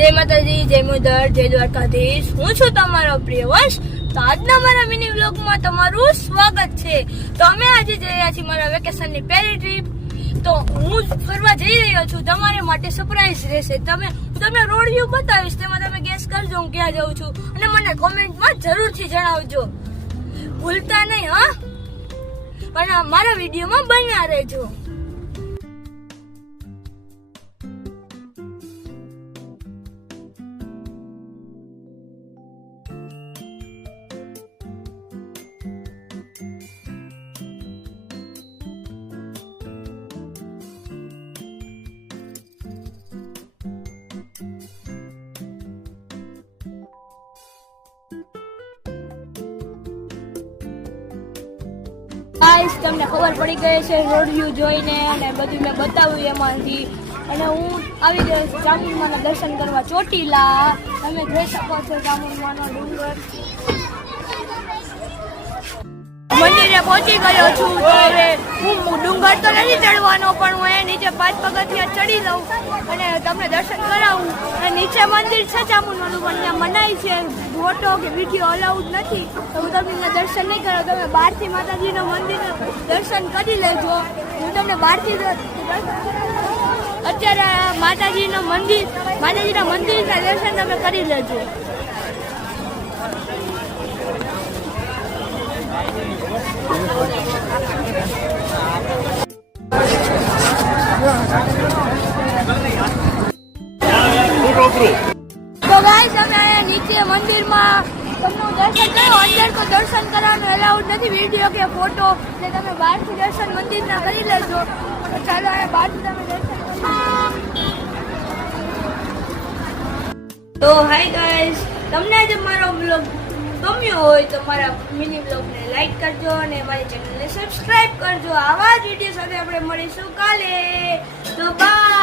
જય માતાજી, જય મુદર, જય દ્વારકાધીશ. હું છું તમારો પ્રિય વંશ. તો આજના મારા મિની વ્લોગમાં તમારું સ્વાગત છે. તો અમે આજે જઈ રહ્યા છીએ મારા વેકેશનની પહેલી ટ્રીપ. તો હું ફરવા જઈ રહ્યો છું, તમારા માટે સરપ્રાઈઝ રહેશે. હું તમને રોડ વ્યૂ બતાવીશ, તેમાં તમે ગેસ કરજો હું ક્યાં જાઉં છું, અને મને કોમેન્ટમાં જરૂરથી જણાવજો. ભૂલતા નહીં હા, પણ મારા વિડીયોમાં બન્યા રહેજો. ગાઈસ, તમને ખબર પડી ગઈ છે રોડ વ્યૂ જોઈને, અને બધું મેં બતાવ્યું એમાંથી. અને હું આવી ગયો છું ચામુંડમાના દર્શન કરવા ચોટીલા. તમે જોઈ શકો છો ચામુંડમાનો ડુંગર. મંદિરે પહોંચી ગયો છું. તો હવે હું ડુંગર તો નથી ચડવાનો, પણ હું એ નીચે 5 પગથિયાં ચડી લઉં અને તમને દર્શન કરાવું. અને નીચે મંદિર છે ચામુંડમાનું, પણ ત્યાં મનાઈ છે, ફોટો કે વિડીયો અલાઉડ નથી. તો હું તમને દર્શન નહીં કરાવું. તમે બહારથી માતાજીનું મંદિર દર્શન કરી લેજો. હું તમને બહારથી અત્યારે માતાજીના મંદિરના દર્શન તમે કરી લેજો. તો ગાઈસ, અમે નીચે મંદિરમાં તમને દર્શન કર્યો. અંદર તો દર્શન કરવાનું એલાઉડ નથી, વિડીયો કે ફોટો. એટલે તમે બહારથી દર્શન મંદિરના કરી લેજો. તો ચાલો બહારથી તમે દર્શન કરી. તો હાય ગાઈસ, તમને આજે મારો બ્લોગ ગમ્યો હોય તો મારા મિની બ્લોગને લાઈક કરજો અને મારી ચેનલને સબસ્ક્રાઇબ કરજો. આવા જ વિડીયો સાથે આપણે મળીશું કાલે. તો બાય.